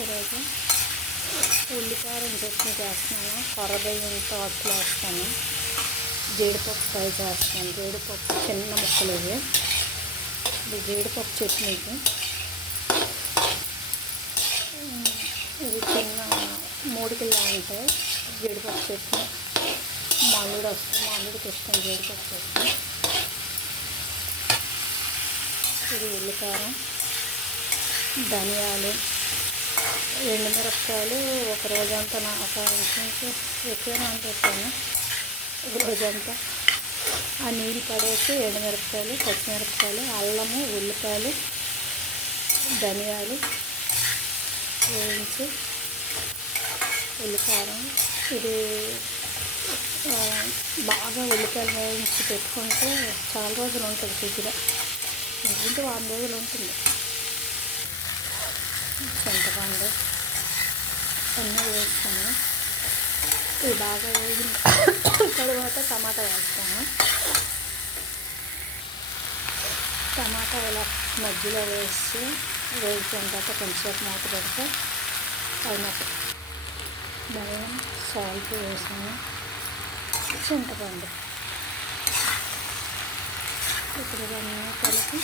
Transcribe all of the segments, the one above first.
ఈరోజు ఉల్లికారం చట్నీ చేస్తున్నాను. కొర్రబియ్యంతో అట్లు వేస్తాను. జీడిపప్పు ఫ్రై చేస్తాను. జీడిపప్పు చిన్న ముక్కలు ఇవి. ఇది జీడిపప్పు చట్నీకి ఇది చిన్న 3 కిలో ఉంటాయి. జీడిపప్పు చట్నీ మామిడికి ఇష్టం జీడిపప్పు చట్నీ. ఇది ఉల్లికారం, ధనియాలు, ఎండుమిరపకాయలు ఒక రోజంతా ఒక ఇంచు ఎక్కువ నానబెట్టాను. ఒక రోజంతా ఆ నీళ్ళు పడేసి ఎండుమిరపకాయలు, పచ్చిమిరపకాయలు, అల్లము, ఉల్లిపాయలు, ధనియాలు వేయించి ఉల్లికారం ఇది బాగా ఉల్లిపాయలు వేయించి పెట్టుకుంటే చాలా రోజులు ఉంటుంది. ఫ్రిడ్జ్లో ఎందుకంటే 1 రోజులు ఉంటుంది. చింతపండు అన్నీ వేస్తాను. ఇది బాగా వేగిన తర్వాత టమాటా వేస్తాను. టమాటా ఇలా మధ్యలో వేసి వేగిన తర్వాత కొంచెంసేపు మూత పెడితే అయినట్టు. బెల్లం, సాల్ట్ వేసాను, చింతపండు. ఇప్పుడు ఇవన్నీ కలిపి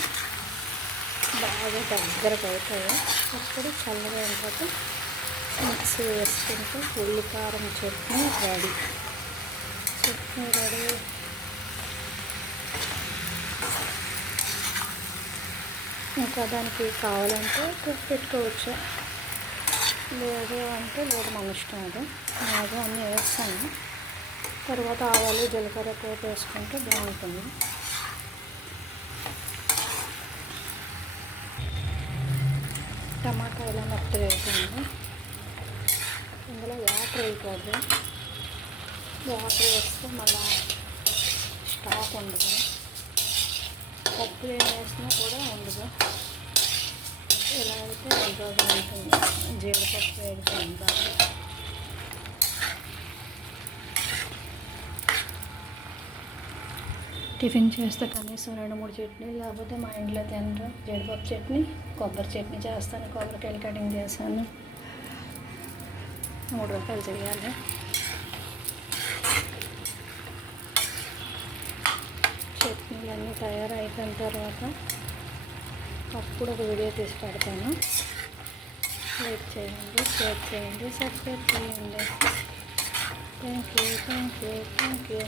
బాగా దగ్గరకు అవుతాయి. అప్పుడు చల్లగా అయిపోతే మిక్సీ వేసుకుంటే ఉల్లికారం చట్నీ రెడీ. ఇంకా దానికి కావాలంటే పెట్టుకోవచ్చు, లేదు అంటే లేదు, మన ఇష్టం. అది నాకు అన్నీ వేస్తాను. తర్వాత ఆవాలు, జీలకర్ర పోపు వేసుకుంటే బాగుంటుంది. టమాటా ఇలా మెత్తగా వేసాను. ఇందులో వాటర్ వేయకూడదు. వాటర్ వేస్తే మళ్ళీ స్టాక్ ఉండదు. పప్పులు ఏం వేసినా కూడా ఉండదు. ఇలా అయితే 2 రోజులు ఉంటుంది. జీడిపప్పు వేగుతుంది బాగా. టిఫిన్ చేస్తే కనీసం 2-3 చట్నీ, లేకపోతే మా ఇంట్లో తినరు. జీడిపప్పు చట్నీ, కొబ్బరి చట్నీ చేస్తాను. కొబ్బరికాయలు కటింగ్ చేశాను. 3 రకాలు చేయాలి. చట్నీలన్నీ తయారైపోయిన తర్వాత అప్పుడు ఒక వీడియో తీసి పెడతాను. లైక్ చేయండి, షేర్ చేయండి, సబ్స్క్రైబ్ చేయండి. Thank you.